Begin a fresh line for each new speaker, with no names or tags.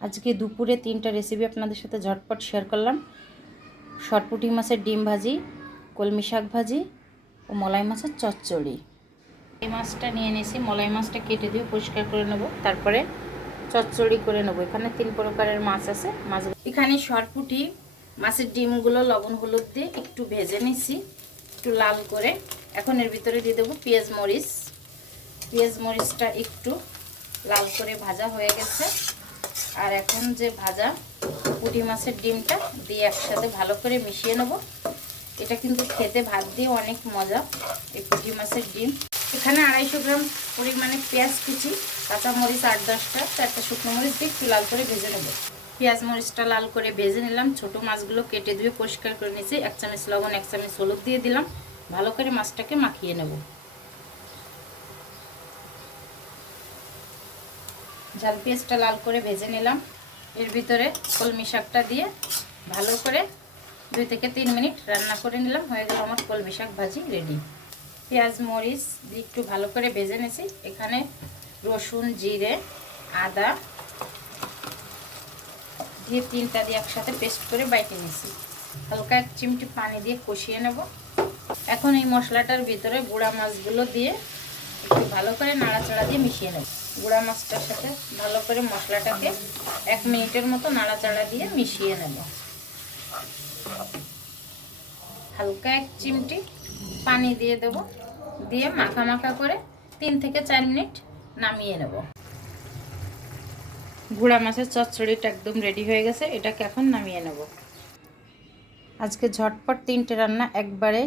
আজকে দুপুরে তিনটা রেসিপি আপনাদের সাথে ঝটপট শেয়ার করলাম। সরপুটি মাছের ডিম ভাজি, কলমি শাক ভাজি ও মলাই মাছের চচ্চড়ি। এই মাছটা নিয়ে নিয়েছি, মলাই মাছটা কেটে দিয়ে পরিষ্কার করে নেব। তারপরে চচ্চড়ি করে নেব। এখানে তিন প্রকারের মাছ আছে। মাছ এখানে সরপুটি মাছের ডিমগুলো লবণ হলুদ দিয়ে একটু ভেজে নিছি একটু লাল করে। এখন এর ভিতরে দিয়ে দেবো পেঁয়াজ মরিচ। পেঁয়াজ মরিচটা একটু লাল করে ভাজা হয়ে গেছে। আর এখন যে ভাজা পুঁটি মাছের ডিমটা দিয়ে একসাথে ভালো করে মিশিয়ে নেব। এটা কিন্তু খেতে ভাত দিয়ে অনেক মজা, এই পুঁটি মাছের ডিম। এখানে আড়াইশো গ্রাম পরিমাণে পেঁয়াজ কুচি কাঁচা মরিচ আট দশটা, চারটা শুকনো মরিচ দিয়ে একটু লাল করে ভেজে নেব। পেঁয়াজ মরিচটা লাল করে ভেজে নিলাম, ছোট মাছগুলো কেটে ধুয়ে পরিষ্কার করে নিয়েছি। এক চামচ লবণ, এক চামচ হলুদ দিয়ে দিলাম। ভালো করে মাছটাকে মাখিয়ে নেব। ঝাল পেঁয়াজটা লাল করে ভেজে নিলাম। এর ভিতরে কলমি শাকটা দিয়ে ভালো করে দুই থেকে তিন মিনিট রান্না করে নিলাম। হয়ে গেল আমার কলমি শাক ভাজি রেডি। পেঁয়াজ, মরিচ দিয়ে একটু ভালো করে ভেজে নিয়েছি এখানে রসুন, জিরে, আদা দিয়ে তিনটা দিয়ে একসাথে পেস্ট করে বাইটে নিয়েছি হালকা এক চিমটি পানি দিয়ে কষিয়ে নেব। এখন এই মশলাটার ভিতরে গুঁড়া মাছগুলো দিয়ে একটু ভালো করে নাড়াচাড়া দিয়ে মিশিয়ে নেব। গুঁড়া মাছটার সাথে ভালো করে মশলাটাকে এক মিনিটের মতো নাড়াচাড়া দিয়ে মিশিয়ে নেব। হালকা এক চিমটি পানি দিয়ে দেব। দিয়ে মাখা মাখা করে তিন থেকে চার মিনিট নামিয়ে নেব। গুঁড়া মাছের চচ্চড়িটা একদম রেডি হয়ে গেছে, এটাকে এখন নামিয়ে নেব। আজকে ঝটপট তিনটে রান্না একবারে